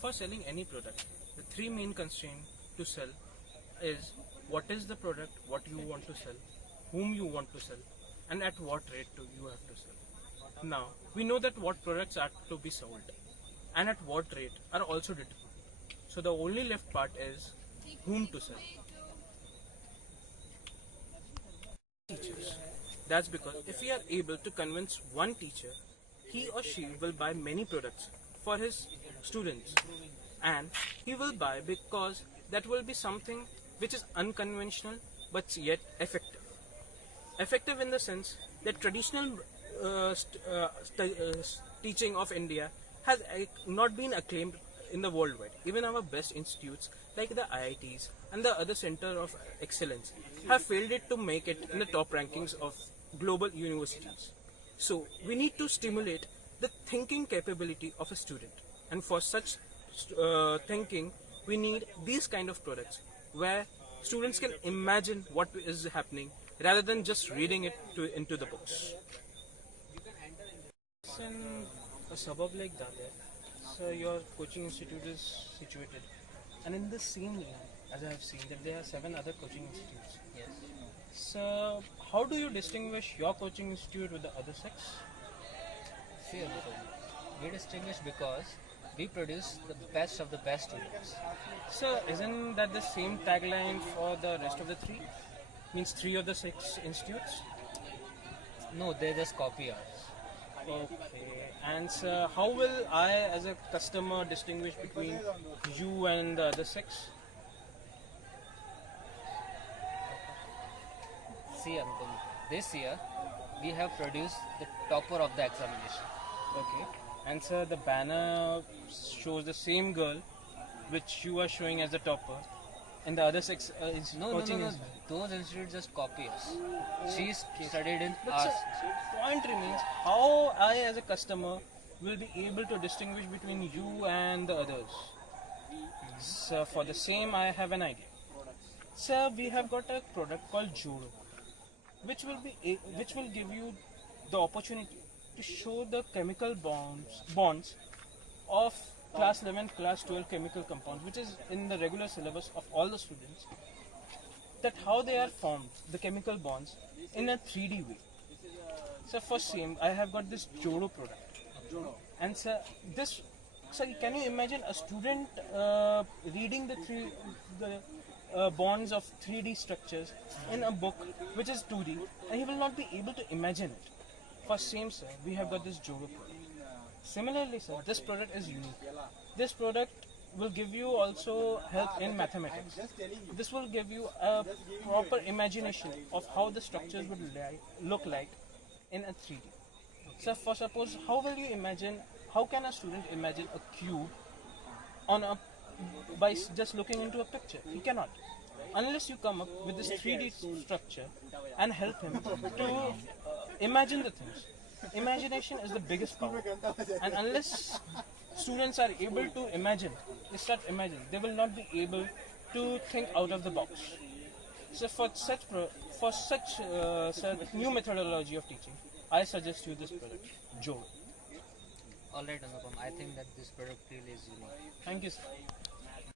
For selling any product, the three main constraints to sell is what is the product, what you want to sell, whom you want to sell, and at what rate you have to sell. Now, we know that what products are to be sold and at what rate are also determined. So the only left part is whom to sell. Teachers. That's because if we are able to convince one teacher, he or she will buy many products for his students, and he will buy because that will be something which is unconventional but yet effective. Effective in the sense that traditional teaching of India has not been acclaimed in the worldwide. Even our best institutes like the IITs and the other center of excellence have failed it to make it in the top rankings of global universities. So we need to stimulate the thinking capability of a student, and for such thinking we need these kind of products where students can imagine what is happening rather than just reading it into the books. In a suburb like Dadar, so your coaching institute is situated, and in the same land, as I have seen, that there are 7 other coaching institutes. Yes. So, how do you distinguish your coaching institute with the other 6? See, we distinguish because we produce the best of the best students. So, isn't that the same tagline for the rest of the 3? Means 3 of the 6 institutes? No, they just copy us. Okay. And so, how will I, as a customer, distinguish between you and the other 6? See, Anupam, this year we have produced the topper of the examination. Okay. And sir, the banner shows the same girl which you are showing as the topper, and the other 6 is No, coaching. those institutes just copy us. She studied in But us. sir, point remains, how I as a customer will be able to distinguish between you and the others? So for the same, I have an idea. Sir, we have got a product called Jodo, which will give you the opportunity to show the chemical bonds of class 11, class 12 chemical compounds, which is in the regular syllabus of all the students, that how they are formed, the chemical bonds, in a 3D way. So for same, I have got this Jodo product. And sir, can you imagine a student reading the bonds of 3D structures in a book which is 2D, and he will not be able to imagine it. For same, sir, we have got this Jodo product. Similarly, sir, this product is unique. This product will give you also help in mathematics. This will give you a proper imagination of how the structures would look like in a 3D. So, for suppose, how can a student imagine a cube by just looking into a picture? He cannot. Unless you come up with this 3D structure and help him to imagine the things. Imagination is the biggest power, and unless students are able to imagine, they will not be able to think out of the box. So for such new methodology of teaching, I suggest you this product, Jodo. Alright, Anupam, I think that this product really is unique. Thank you, sir.